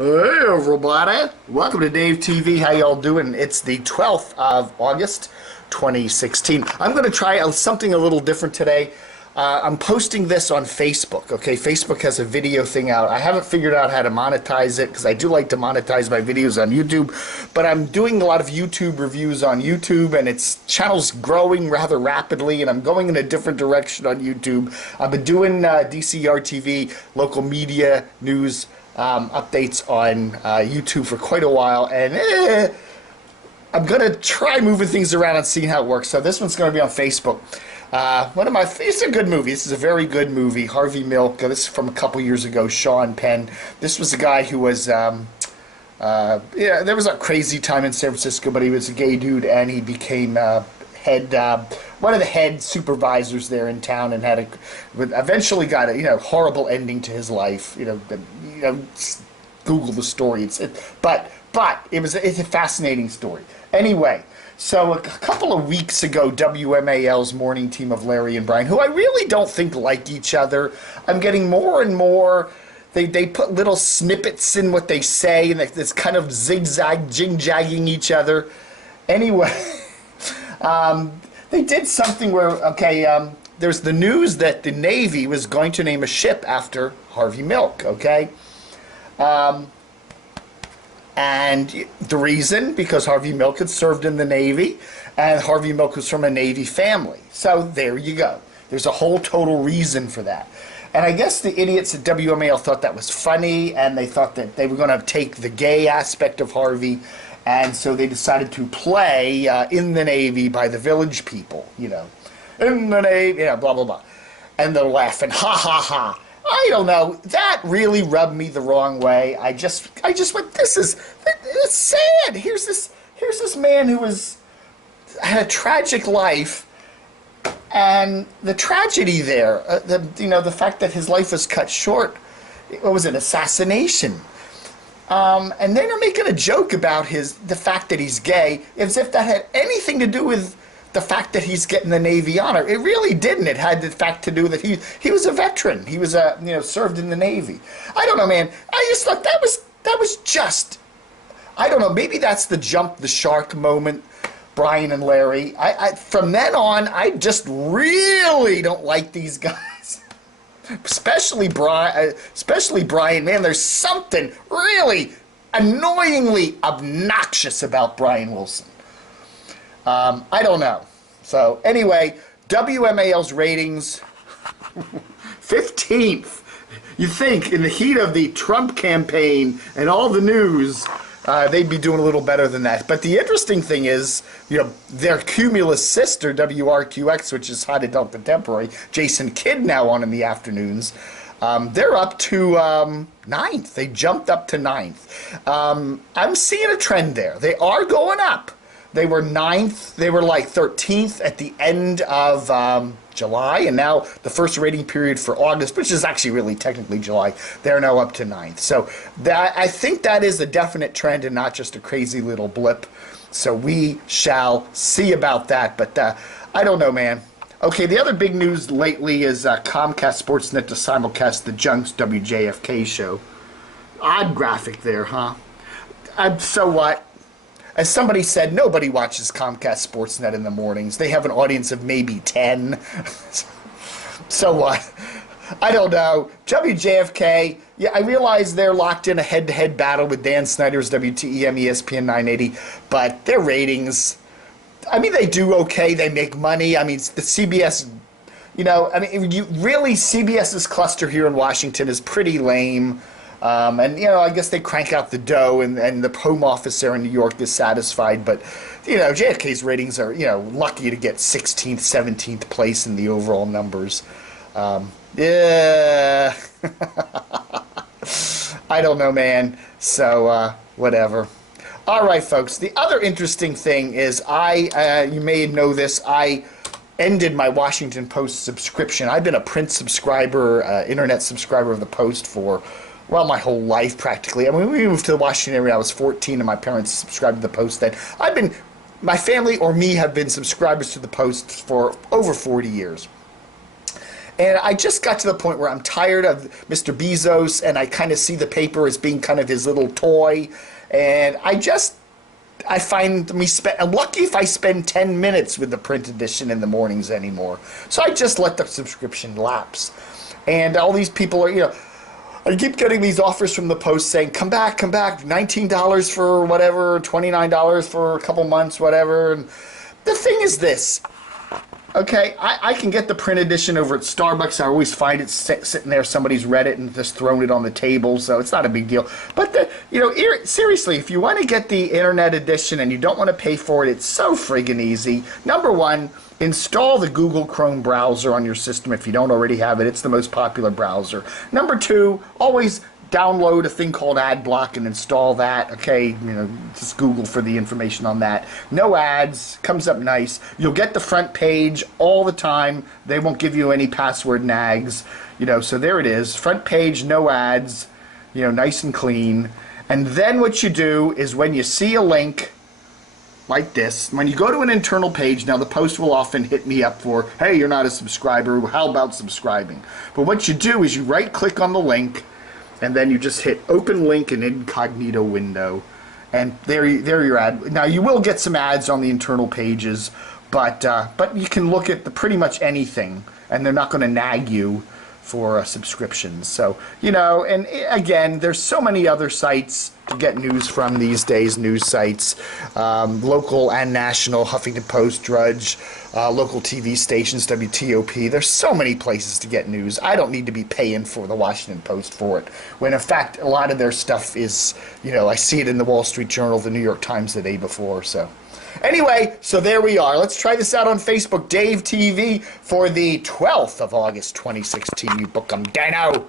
Hey everybody, welcome to Dave TV. How y'all doing? It's the 12th of August 2016. I'm going to try something a little different today. I'm posting this on Facebook. Okay, Facebook has a video thing out. I haven't figured out how to monetize it because I do like to monetize my videos on YouTube, but I'm doing a lot of YouTube reviews on YouTube, and its channel's growing rather rapidly, and I'm going in a different direction on YouTube. I've been doing DCR TV, local media news updates on YouTube for quite a while, and I'm gonna try moving things around and seeing how it works. So this one's gonna be on Facebook. It's a good movie. This is a very good movie. Harvey Milk. This is from a couple years ago. Sean Penn. This was a guy who was there was a crazy time in San Francisco, but he was a gay dude, and he became one of the head supervisors there in town, and eventually got a horrible ending to his life. Google the story. But it's a fascinating story. Anyway, so a couple of weeks ago, WMAL's morning team of Larry and Brian, who I really don't think like each other, I'm getting more and more. They put little snippets in what they say, and it's kind of zigzag, jing-jagging each other. Anyway. They did something where, there's the news that the Navy was going to name a ship after Harvey Milk, okay? And the reason, because Harvey Milk had served in the Navy, and Harvey Milk was from a Navy family. So there you go. There's a whole total reason for that. And I guess the idiots at WMAL thought that was funny, and they thought that they were going to take the gay aspect of Harvey, and so they decided to play In the Navy by the Village People, in the Navy, blah, blah, blah. And they're laughing, ha, ha, ha. I don't know. That really rubbed me the wrong way. I just went, it's sad. Here's this man who had a tragic life, and the tragedy there, the fact that his life was cut short, what was it, assassination? And then they're making a joke about the fact that he's gay, as if that had anything to do with the fact that he's getting the Navy honor. It really didn't. It had the fact to do that he was a veteran. He was served in the Navy. I don't know, man. I just thought that was just, I don't know. Maybe that's the jump the shark moment, Brian and Larry. From then on, I just really don't like these guys. Especially Brian, man, there's something really annoyingly obnoxious about Brian Wilson. I don't know. So anyway, WMAL's ratings, 15th. You think in the heat of the Trump campaign and all the news, they'd be doing a little better than that. But the interesting thing is, their cumulus sister, WRQX, which is Hot Adult Contemporary, Jason Kidd now on in the afternoons, they're up to 9th. They jumped up to 9th. I'm seeing a trend there. They are going up. They were 9th. They were like 13th at the end of July, and now the first rating period for August, which is actually really technically July, they're now up to 9th. So I think that is a definite trend and not just a crazy little blip. So we shall see about that, but I don't know, man. Okay, the other big news lately is Comcast SportsNet to simulcast the Junks WJFK show. Odd graphic there, huh? So what? As somebody said, nobody watches Comcast SportsNet in the mornings. They have an audience of maybe 10. So what? I don't know. WJFK, yeah, I realize they're locked in a head-to-head battle with Dan Snyder's WTEM ESPN 980, but their ratings, they do okay. They make money. The CBS, CBS's cluster here in Washington is pretty lame. I guess they crank out the dough, and the home office there in New York is satisfied. But, JFK's ratings are, lucky to get 16th, 17th place in the overall numbers. Yeah. I don't know, man. So, whatever. All right, folks. The other interesting thing is you may know this, I ended my Washington Post subscription. I've been a print subscriber, internet subscriber of the Post for my whole life practically. We moved to the Washington area when I was 14, and my parents subscribed to the Post then. My family or me have been subscribers to the Post for over 40 years. And I just got to the point where I'm tired of Mr. Bezos, and I kind of see the paper as being kind of his little toy. And I find I'm lucky if I spend 10 minutes with the print edition in the mornings anymore. So I just let the subscription lapse. And all these people are, I keep getting these offers from the Post saying, come back, $19 for whatever, $29 for a couple months, whatever. And the thing is this. Okay, I can get the print edition over at Starbucks. I always find it sitting there. Somebody's read it and just thrown it on the table, so it's not a big deal. But seriously, if you want to get the internet edition and you don't want to pay for it, it's so friggin' easy. Number one, install the Google Chrome browser on your system if you don't already have it. It's the most popular browser. Number two, always download a thing called AdBlock and install that. Okay, just Google for the information on that. No ads, comes up nice. You'll get the front page all the time. They won't give you any password nags. So there it is. Front page, no ads, nice and clean. And then what you do is when you see a link like this, when you go to an internal page, now the Post will often hit me up for, hey, you're not a subscriber, how about subscribing? But what you do is you right click on the link, and then you just hit open link in incognito window, and there your ad. Now you will get some ads on the internal pages, but you can look at pretty much anything, and they're not going to nag you for subscriptions. So and again, there's so many other sites to get news from these days. News sites, local and national, Huffington Post, Drudge, local TV stations, WTOP. There's so many places to get news. I don't need to be paying for the Washington Post for it, when in fact a lot of their stuff is, I see it in the Wall Street Journal, the New York Times the day before. So anyway, so there we are. Let's try this out on Facebook. Dave TV for the 12th of August 2016. You book 'em, Dano.